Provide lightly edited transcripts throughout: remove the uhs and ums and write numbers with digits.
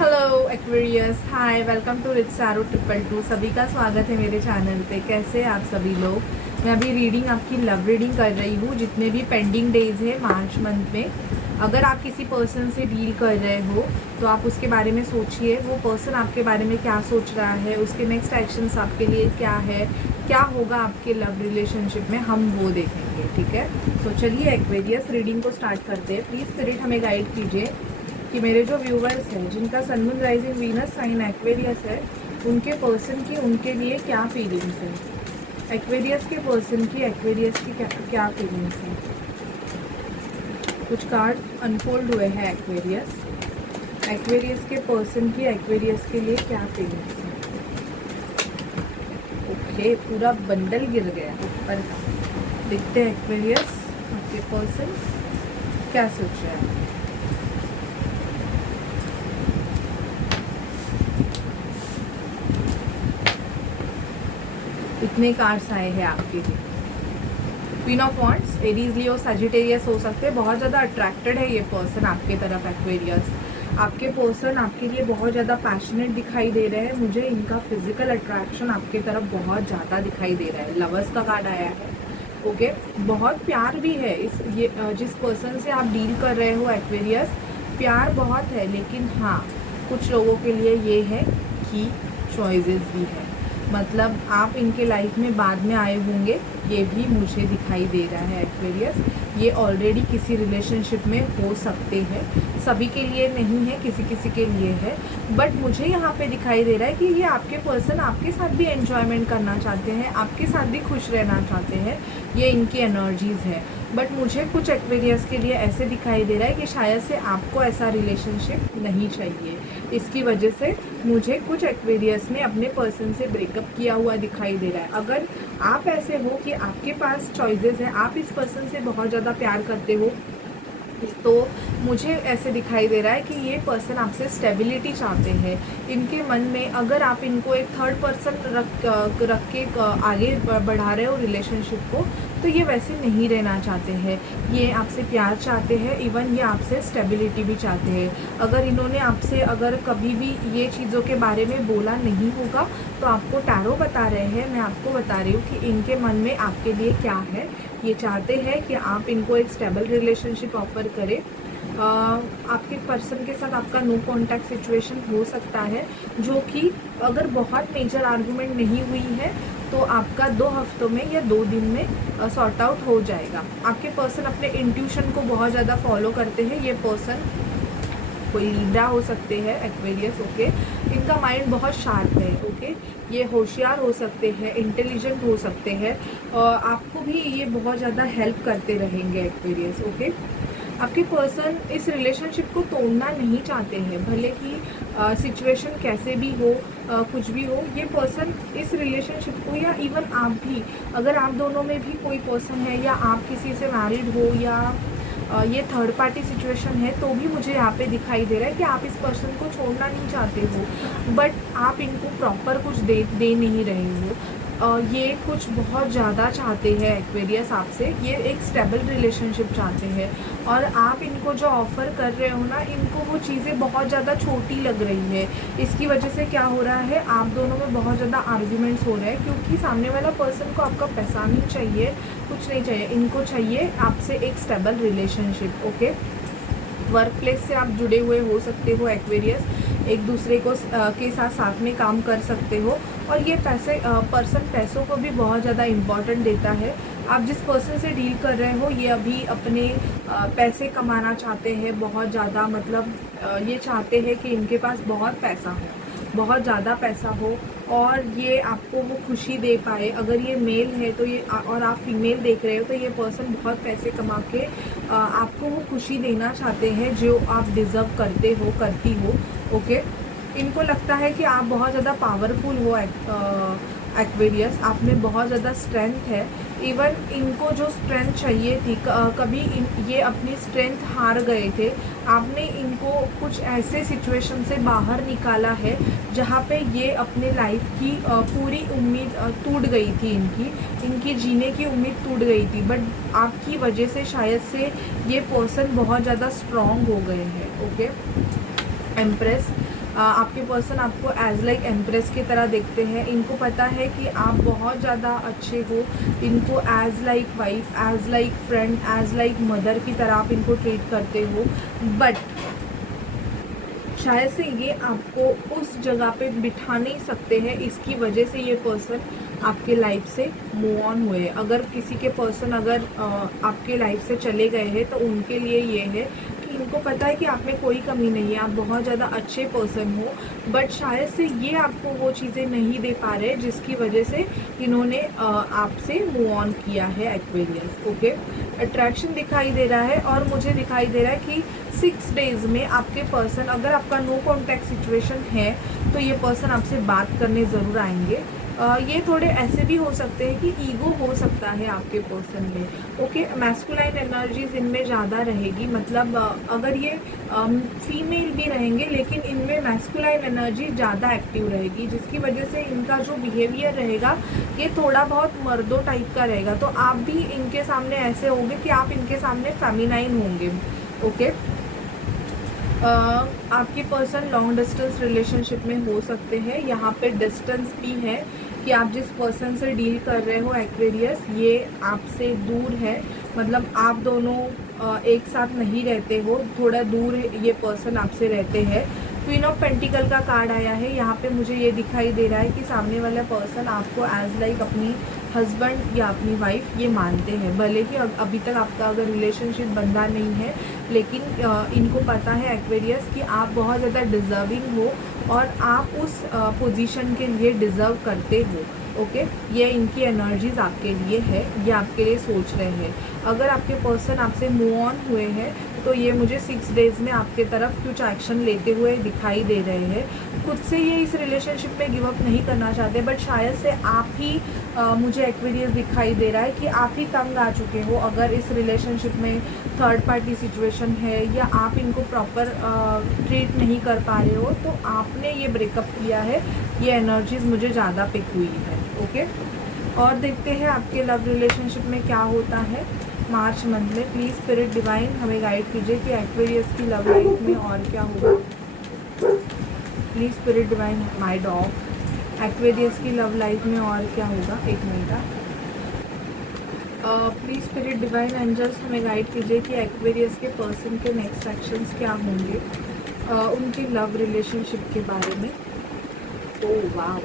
Hello Aquarius, hi, welcome to रिच सैरो 222। सभी का स्वागत है मेरे चैनल पे। कैसे हैं आप सभी लोग। मैं अभी रीडिंग आपकी लव रीडिंग कर रही हूँ। जितने भी पेंडिंग डेज है मार्च मंथ में, अगर आप किसी पर्सन से डील कर रहे हो तो आप उसके बारे में सोचिए, वो पर्सन आपके बारे में क्या सोच रहा है, उसके नेक्स्ट एक्शंस आपके लिए क्या है, क्या होगा आपके लव रिलेशनशिप में, हम वो देखेंगे। ठीक है, तो चलिए एक्वेरियस रीडिंग को स्टार्ट करते हैं। प्लीज़ स्पिरिट हमें गाइड कीजिए कि मेरे जो व्यूवर्स हैं जिनका sun moon rising Venus sign Aquarius है, उनके पर्सन की उनके लिए क्या फीलिंग्स है। एक्वेरियस के पर्सन की एक्वेरियस की क्या फीलिंग्स है। कुछ कार्ड अनफोल्ड हुए हैं एक्वेरियस। एक्वेरियस के पर्सन की एक्वेरियस के लिए क्या फीलिंग्स है। ओके, पूरा बंडल गिर गया ऊपर। देखते हैं एक्वेरियस आपके पर्सन क्या सोच रहे हैं। इतने कार्ड्स आए हैं आपके लिए। Queen of wands, Aries, Leo, Sagittarius हो सकते हैं। बहुत ज़्यादा अट्रैक्टेड है ये पर्सन आपके तरफ एक्वेरियस। आपके पर्सन आपके लिए बहुत ज़्यादा पैशनेट दिखाई दे रहे हैं। मुझे इनका फिजिकल अट्रैक्शन आपके तरफ बहुत ज़्यादा दिखाई दे रहा है। लवर्स का कार्ड आया है। ओके, बहुत प्यार भी है ये जिस पर्सन से आप डील कर रहे हो एक्वेरियस। प्यार बहुत है, लेकिन हाँ, कुछ लोगों के लिए ये है कि चॉइसेस भी है। मतलब आप इनके लाइफ में बाद में आए होंगे, ये भी मुझे दिखाई दे रहा है एक्वेरियस। ये ऑलरेडी किसी रिलेशनशिप में हो सकते हैं, सभी के लिए नहीं है, किसी किसी के लिए है। बट मुझे यहाँ पे दिखाई दे रहा है कि ये आपके पर्सन आपके साथ भी एंजॉयमेंट करना चाहते हैं, आपके साथ भी खुश रहना चाहते हैं। ये इनकी एनर्जीज़ है। बट मुझे कुछ एक्वेरियस के लिए ऐसे दिखाई दे रहा है कि शायद से आपको ऐसा रिलेशनशिप नहीं चाहिए। इसकी वजह से मुझे कुछ एक्वेरियस ने अपने पर्सन से ब्रेकअप किया हुआ दिखाई दे रहा है। अगर आप ऐसे हो कि आपके पास चॉइसेस हैं, आप इस पर्सन से बहुत ज़्यादा प्यार करते हो, तो मुझे ऐसे दिखाई दे रहा है कि ये पर्सन आपसे स्टेबिलिटी चाहते हैं। इनके मन में अगर आप इनको एक थर्ड पर्सन रख के आगे बढ़ा रहे हो रिलेशनशिप को, तो ये वैसे नहीं रहना चाहते हैं। ये आपसे प्यार चाहते हैं, इवन ये आपसे स्टेबिलिटी भी चाहते हैं। अगर इन्होंने आपसे अगर कभी भी ये चीज़ों के बारे में बोला नहीं होगा, तो आपको टैरो बता रहे हैं, मैं आपको बता रही हूँ कि इनके मन में आपके लिए क्या है। ये चाहते हैं कि आप इनको एक स्टेबल रिलेशनशिप ऑफर करें। आपके पर्सन के साथ आपका नो कॉन्टैक्ट सिचुएशन हो सकता है, जो कि अगर बहुत मेजर आर्गुमेंट नहीं हुई है तो आपका 2 हफ्तों में या 2 दिन में सॉर्ट आउट हो जाएगा। आपके पर्सन अपने इंट्यूशन को बहुत ज़्यादा फॉलो करते हैं। ये पर्सन कोई लिब्रा हो सकते हैं एक्वेरियस। ओके, इनका माइंड बहुत शार्प है। ओके, ये होशियार हो सकते हैं, इंटेलिजेंट हो सकते हैं, और आपको भी ये बहुत ज़्यादा हेल्प करते रहेंगे एक्वेरियस। ओके, आपके पर्सन इस रिलेशनशिप को तोड़ना नहीं चाहते हैं, भले ही सिचुएशन कैसे भी हो, कुछ भी हो। ये पर्सन इस रिलेशनशिप को, या इवन आप भी, अगर आप दोनों में भी कोई पर्सन है, या आप किसी से मैरिड हो, या ये थर्ड पार्टी सिचुएशन है, तो भी मुझे यहाँ पे दिखाई दे रहा है कि आप इस पर्सन को छोड़ना नहीं चाहते हो, बट आप इनको प्रॉपर कुछ दे नहीं रहे हो। ये कुछ बहुत ज़्यादा चाहते हैं एक्वेरियस आपसे। ये एक स्टेबल रिलेशनशिप चाहते हैं, और आप इनको जो ऑफ़र कर रहे हो ना, इनको वो चीज़ें बहुत ज़्यादा छोटी लग रही है। इसकी वजह से क्या हो रहा है, आप दोनों में बहुत ज़्यादा आर्ग्यूमेंट्स हो रहे हैं, क्योंकि सामने वाला पर्सन को आपका पैसा नहीं चाहिए, कुछ नहीं चाहिए, इनको चाहिए आपसे एक stable relationship. Okay, work place से आप जुड़े हुए हो सकते हो एक्वेरियस, एक दूसरे को के साथ में काम कर सकते हो, और ये पर्सन पैसों को भी बहुत ज़्यादा इम्पॉर्टेंट देता है। आप जिस पर्सन से डील कर रहे हो, ये अभी अपने पैसे कमाना चाहते हैं बहुत ज़्यादा। मतलब ये चाहते हैं कि इनके पास बहुत पैसा हो, बहुत ज़्यादा पैसा हो, और ये आपको वो खुशी दे पाए। अगर ये मेल है तो ये, और आप फीमेल देख रहे हो, तो ये पर्सन बहुत पैसे कमा के आपको वो खुशी देना चाहते हैं जो आप डिज़र्व करते हो, करती हो। ओके, इनको लगता है कि आप बहुत ज़्यादा पावरफुल हो एक्वेरियस, आप में बहुत ज़्यादा स्ट्रेंथ है। इवन इनको जो स्ट्रेंथ चाहिए थी, कभी ये अपनी स्ट्रेंथ हार गए थे, आपने इनको कुछ ऐसे सिचुएशन से बाहर निकाला है जहाँ पे ये अपने लाइफ की पूरी उम्मीद टूट गई थी, इनकी जीने की उम्मीद टूट गई थी। बट आपकी वजह से शायद से ये पर्सन बहुत ज़्यादा स्ट्रॉन्ग हो गए हैं। ओके, एम्प्रेस, आपके पर्सन आपको एज लाइक एम्प्रेस की तरह देखते हैं। इनको पता है कि आप बहुत ज़्यादा अच्छे हो। इनको as like wife, as like friend, as like mother की तरह आप इनको ट्रीट करते हो। बट शायद से ये आपको उस जगह पे बिठा नहीं सकते हैं, इसकी वजह से ये पर्सन आपके लाइफ से मूव ऑन हुए। अगर किसी के पर्सन अगर आपके लाइफ से चले गए हैं तो उनके लिए ये है कि इनको पता है कि आप में कोई कमी नहीं है, आप बहुत ज़्यादा अच्छे पर्सन हो। बट शायद से ये आपको वो चीज़ें नहीं दे पा रहे जिसकी वजह से इन्होंने आपसे मूव ऑन किया है एक्वेरियस। ओके, अट्रैक्शन दिखाई दे रहा है और मुझे दिखाई दे रहा है कि 6 डेज़ में आपके पर्सन, अगर आपका नो कॉन्टैक्ट सिचुएशन है तो ये पर्सन आपसे बात करने ज़रूर आएंगे। ये थोड़े ऐसे भी हो सकते हैं कि ईगो हो सकता है आपके पर्सन में। ओके, मैस्कुलाइन एनर्जीज इनमें ज़्यादा रहेगी, मतलब अगर ये फीमेल भी रहेंगे लेकिन इनमें मैस्कुलाइन एनर्जी ज़्यादा एक्टिव रहेगी, जिसकी वजह से इनका जो बिहेवियर रहेगा ये थोड़ा बहुत मर्दों टाइप का रहेगा। तो आप भी इनके सामने ऐसे होंगे कि आप इनके सामने फेमिनाइन होंगे। ओके, आपके पर्सन लॉन्ग डिस्टेंस रिलेशनशिप में हो सकते हैं। यहाँ पे डिस्टेंस भी है कि आप जिस पर्सन से डील कर रहे हो एक्वेरियस, ये आपसे दूर है, मतलब आप दोनों एक साथ नहीं रहते हो, थोड़ा दूर ये पर्सन आपसे रहते हैं। क्वीन ऑफ पेंटिकल का कार्ड आया है। यहाँ पे मुझे ये दिखाई दे रहा है कि सामने वाला पर्सन आपको एज लाइक अपनी हस्बैंड या अपनी वाइफ ये मानते हैं, भले ही अभी तक आपका अगर रिलेशनशिप बंधा नहीं है, लेकिन इनको पता है एक्वेरियस कि आप बहुत ज़्यादा डिज़र्विंग हो और आप उस पोजीशन के लिए डिज़र्व करते हो। ओके, ये इनकी एनर्जीज आपके लिए है, ये आपके लिए सोच रहे हैं। अगर आपके पर्सन आपसे मूव ऑन हुए हैं तो ये मुझे 6 डेज़ में आपके तरफ कुछ एक्शन लेते हुए दिखाई दे रहे हैं। खुद से ये इस रिलेशनशिप में गिव अप नहीं करना चाहते, बट शायद से आप ही मुझे एक्वेरियस दिखाई दे रहा है कि आप ही तंग आ चुके हो। अगर इस रिलेशनशिप में थर्ड पार्टी सिचुएशन है या आप इनको प्रॉपर ट्रीट नहीं कर पा रहे हो तो आपने ये ब्रेकअप किया है, ये एनर्जीज मुझे ज़्यादा पिक हुई है। ओके, और देखते हैं आपके लव रिलेशनशिप में क्या होता है मार्च मंथ में। प्लीज़ स्पिरिट डिवाइन हमें गाइड कीजिए कि एक्वेरियस की लव लाइफ में और क्या होगा। Please spirit divine my dog, Aquarius की लव लाइफ में और क्या होगा। एक minute, please spirit divine angels हमें गाइड कीजिए कि एक्वेरियस के पर्सन के नेक्स्ट एक्शंस क्या होंगे उनकी लव रिलेशनशिप के बारे में। ओह वाह,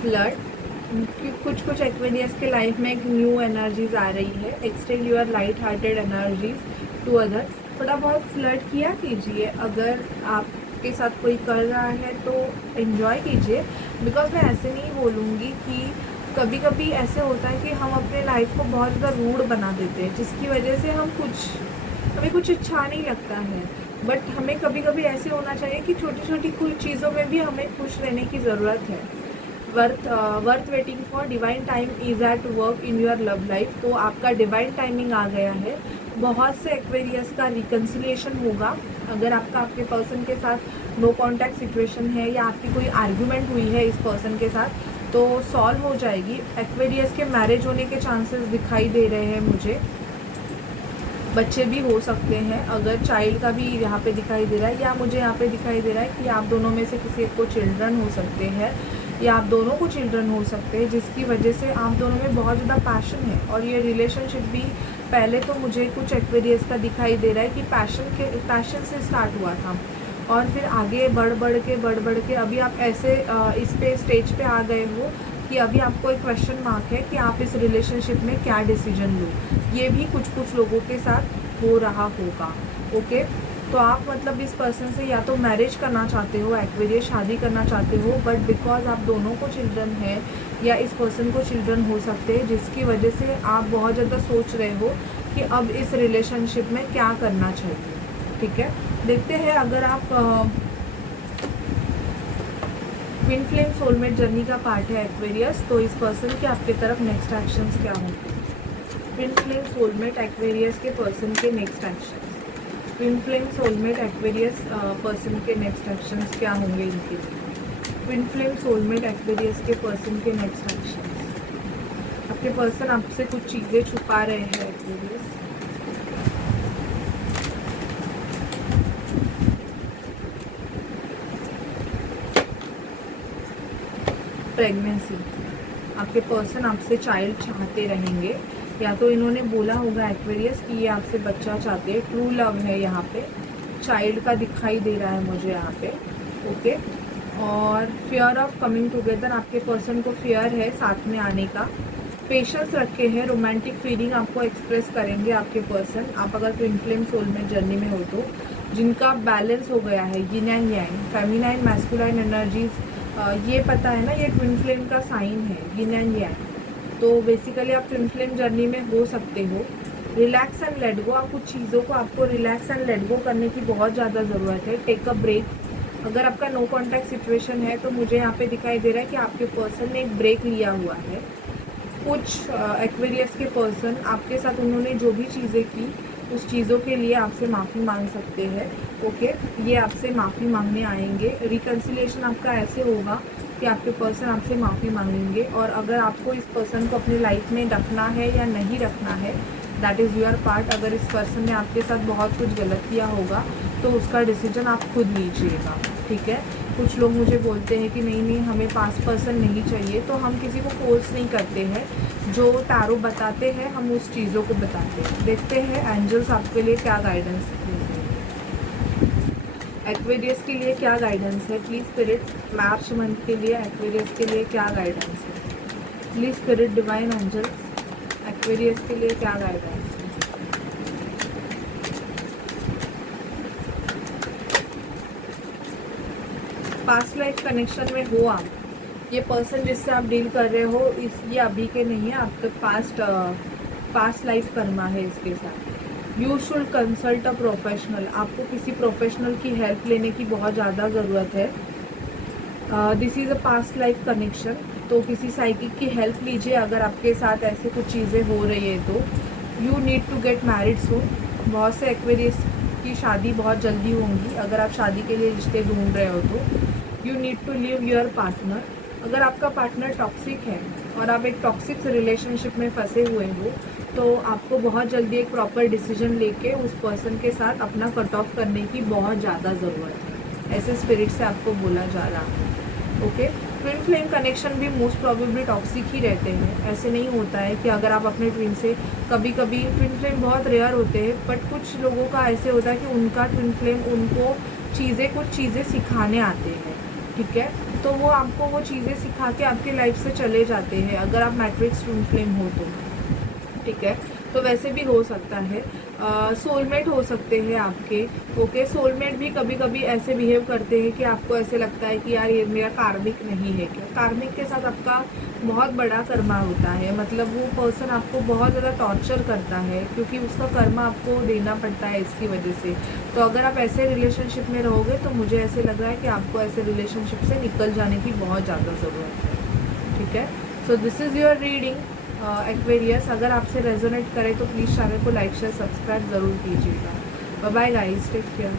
फ्लड, कुछ एक्वेरियस के लाइफ में एक न्यू एनर्जीज आ रही है। Extend your light hearted energies to other. थोड़ा बहुत फ्लड किया कीजिए, अगर आपके साथ कोई कर रहा है तो एंजॉय कीजिए। बिकॉज मैं ऐसे नहीं बोलूँगी कि कभी कभी ऐसे होता है कि हम अपने लाइफ को बहुत ज़्यादा रूड बना देते हैं, जिसकी वजह से हमें कुछ अच्छा नहीं लगता है। बट हमें कभी कभी ऐसे होना चाहिए कि छोटी छोटी कुछ चीज़ों में भी हमें खुश रहने की ज़रूरत है। Worth waiting for, divine time is at work in your love life. तो आपका डिवाइन टाइमिंग आ गया है। बहुत से एक्वेरियस का रिकन्सिलिएशन होगा। अगर आपके पर्सन के साथ नो कॉन्टैक्ट सिचुएशन है या आपकी कोई आर्ग्यूमेंट हुई है इस पर्सन के साथ तो सॉल्व हो जाएगी। एक्वेरियस के मैरिज होने के चांसेस दिखाई दे रहे हैं मुझे। बच्चे भी हो सकते हैं, अगर चाइल्ड का भी यहाँ पे दिखाई दे रहा है, या मुझे यहाँ पे दिखाई दे रहा है कि आप दोनों में से किसी एक को चिल्ड्रन हो सकते हैं या आप दोनों को चिल्ड्रन हो सकते हैं, जिसकी वजह से आप दोनों में बहुत ज़्यादा पैशन है। और ये रिलेशनशिप भी पहले तो मुझे कुछ एक्वेरियस का दिखाई दे रहा है कि पैशन से स्टार्ट हुआ था और फिर आगे बढ़ के अभी आप ऐसे इस पे स्टेज पे आ गए हो कि अभी आपको एक क्वेश्चन मार्क है कि आप इस रिलेशनशिप में क्या डिसीजन लो। ये भी कुछ लोगों के साथ हो रहा होगा। ओके, तो आप मतलब इस पर्सन से या तो मैरिज करना चाहते हो, एक्वेरियस शादी करना चाहते हो, बट बिकॉज आप दोनों को चिल्ड्रन है या इस पर्सन को चिल्ड्रन हो सकते हैं, जिसकी वजह से आप बहुत ज़्यादा सोच रहे हो कि अब इस रिलेशनशिप में क्या करना चाहिए। ठीक है, देखते हैं अगर आप ट्विन फ्लेम सोलमेट जर्नी का पार्ट है एक्वेरियस, तो इस पर्सन के आपके तरफ नेक्स्ट एक्शंस क्या होंगे। ट्विन फ्लेम सोलमेट एक्वेरियस के पर्सन के next actions, twin flame soulmate Aquarius person के नेक्स्ट एक्शंस क्या होंगे इनके लिए। ट्विन फ्लेम सोलमेट एक्वेरियस के पर्सन के नेक्स्ट एक्शंस। आपके पर्सन आपसे कुछ चीज़ें छुपा रहे हैं एक्वेरियस। प्रेगनेंसी, आपके पर्सन आपसे चाइल्ड चाहते रहेंगे, या तो इन्होंने बोला होगा एक्वेरियस कि ये आपसे बच्चा चाहते हैं। ट्रू लव है यहाँ पे, चाइल्ड का दिखाई दे रहा है मुझे यहाँ पे। ओके, और फियर ऑफ कमिंग टुगेदर, आपके पर्सन को फियर है साथ में आने का। पेशेंस रखे हैं, रोमांटिक फीलिंग आपको एक्सप्रेस करेंगे आपके पर्सन। आप अगर ट्विन फ्लेम सोलमेट जर्नी में हो तो, जिनका बैलेंस हो गया है yin and yang, feminine masculine energies, ये पता है ना ये ट्विन फ्लेम का साइन है यिन एंड यांग। तो बेसिकली आप ट्विन फ्लेम जर्नी में हो सकते हो। रिलैक्स एंड लेट गो, आप कुछ चीज़ों को आपको रिलैक्स एंड लेट गो करने की बहुत ज़्यादा ज़रूरत है। Take a break. अगर आपका नो कॉन्टैक्ट सिचुएशन है तो मुझे यहाँ पे दिखाई दे रहा है कि आपके पर्सन ने एक ब्रेक लिया हुआ है। कुछ एक्वेरियस के पर्सन आपके साथ उन्होंने जो भी चीज़ें की उस चीज़ों के लिए आपसे माफ़ी मांग सकते हैं। ओके, ये आपसे माफ़ी मांगने आएंगे। रिकन्सिलिएशन आपका ऐसे होगा कि आपके पर्सन आपसे माफ़ी मांगेंगे, और अगर आपको इस पर्सन को अपनी लाइफ में रखना है या नहीं रखना है, दैट इज़ योर पार्ट। अगर इस पर्सन ने आपके साथ बहुत कुछ गलत किया होगा तो उसका डिसीजन आप खुद लीजिएगा, ठीक है। कुछ लोग मुझे बोलते हैं कि नहीं नहीं हमें पास पर्सन नहीं चाहिए, तो हम किसी को फोर्स नहीं करते हैं। जो टैरो बताते हैं हम उस चीज़ों को बताते हैं। देखते हैं एंजल्स आपके लिए क्या गाइडेंस देते हैं। एक्वेरियस के लिए क्या गाइडेंस है प्लीज स्पिरिट, मार्च मंथ के लिए एक्वेरियस के लिए क्या गाइडेंस है please spirit divine angels, Aquarius के लिए क्या गाइडेंस है। पास्ट लाइफ कनेक्शन में हो आप, ये पर्सन जिससे आप डील कर रहे हो ये अभी के नहीं है, आपके पास्ट लाइफ कर्मा है इसके साथ। You should consult a professional, आपको किसी प्रोफेशनल की हेल्प लेने की बहुत ज़्यादा ज़रूरत है। This is a past life connection, तो किसी साइकिक की हेल्प लीजिए अगर आपके साथ ऐसे कुछ चीज़ें हो रही है तो। You need to get married soon, बहुत से एक्वेरियस की शादी बहुत जल्दी होंगी अगर आप शादी के लिए रिश्ते ढूंढ रहे हो तो। You need to leave your partner, अगर आपका पार्टनर टॉक्सिक है और आप एक टॉक्सिक रिलेशनशिप में फंसे हुए हो तो आपको बहुत जल्दी एक प्रॉपर डिसीजन लेके उस पर्सन के साथ अपना कट ऑफ करने की बहुत ज़्यादा ज़रूरत है, ऐसे स्पिरिट से आपको बोला जा रहा है। ओके, ट्विन फ्लेम कनेक्शन भी मोस्ट प्रोबेबली टॉक्सिक ही रहते हैं। ऐसे नहीं होता है कि अगर आप अपने ट्विन से, कभी कभी ट्विन फ्लेम बहुत रेयर होते हैं, बट कुछ लोगों का ऐसे होता है कि उनका ट्विन फ्लेम उनको कुछ चीज़ें सिखाने आते हैं, ठीक है। तो वो आपको वो चीज़ें सिखा के आपकी लाइफ से चले जाते हैं अगर आप मैट्रिक्स ट्विन फ्लेम हो तो, ठीक है। तो वैसे भी हो सकता है। सोलमेट हो सकते हैं आपके। ओके, सोलमेट भी कभी कभी ऐसे बिहेव करते हैं कि आपको ऐसे लगता है कि यार ये मेरा कार्मिक नहीं है क्या। कार्मिक के साथ आपका बहुत बड़ा कर्मा होता है, मतलब वो पर्सन आपको बहुत ज़्यादा टॉर्चर करता है क्योंकि उसका कर्मा आपको देना पड़ता है इसकी वजह से। तो अगर आप ऐसे रिलेशनशिप में रहोगे तो मुझे ऐसे लग रहा है कि आपको ऐसे रिलेशनशिप से निकल जाने की बहुत ज़्यादा ज़रूरत है, ठीक है। So this is your reading Aquarius. अगर आपसे रेजोनेट करे तो प्लीज़ चैनल को लाइक शेयर सब्सक्राइब ज़रूर कीजिएगा। Bye bye guys, take care.